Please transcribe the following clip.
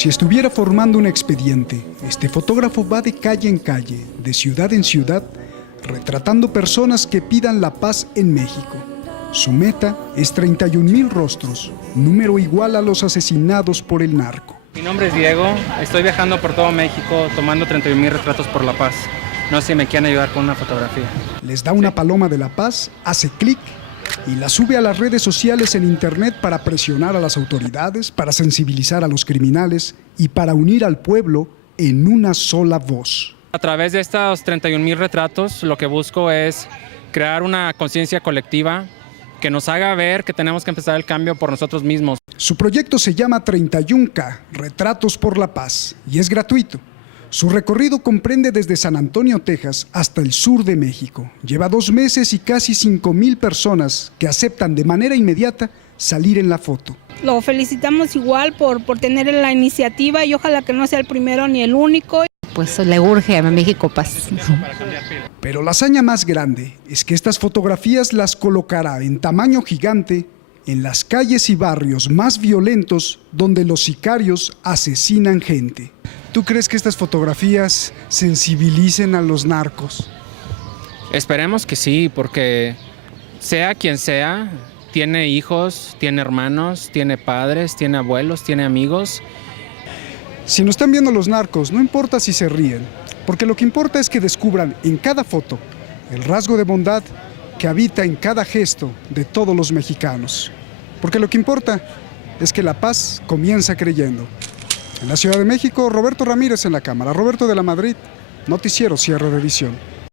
si estuviera formando un expediente, este fotógrafo va de calle en calle, de ciudad en ciudad, retratando personas que pidan la paz en México. Su meta es 31,000 rostros, número igual a los asesinados por el narco. Mi nombre es Diego, estoy viajando por todo México tomando 31,000 retratos por la paz. No sé si me quieren ayudar con una fotografía. Les da una paloma de la paz, hace clic y la sube a las redes sociales en internet para presionar a las autoridades, para sensibilizar a los criminales y para unir al pueblo en una sola voz. A través de estos 31,000 retratos lo que busco es crear una conciencia colectiva que nos haga ver que tenemos que empezar el cambio por nosotros mismos. Su proyecto se llama 31K, Retratos por la Paz, y es gratuito. Su recorrido comprende desde San Antonio, Texas, hasta el sur de México. Lleva 2 meses y casi 5,000 personas que aceptan de manera inmediata salir en la foto. Lo felicitamos igual por tener la iniciativa y ojalá que no sea el primero ni el único. Pues le urge a México paz. Pero la hazaña más grande es que estas fotografías las colocará en tamaño gigante en las calles y barrios más violentos donde los sicarios asesinan gente. ¿Tú crees que estas fotografías sensibilicen a los narcos? Esperemos que sí, porque sea quien sea, tiene hijos, tiene hermanos, tiene padres, tiene abuelos, tiene amigos. Si nos están viendo los narcos, no importa si se ríen, porque lo que importa es que descubran en cada foto el rasgo de bondad que habita en cada gesto de todos los mexicanos. Porque lo que importa es que la paz comienza creyendo. En la Ciudad de México, Roberto Ramírez en la cámara. Roberto de la Madrid, Noticiero Cierre de Edición.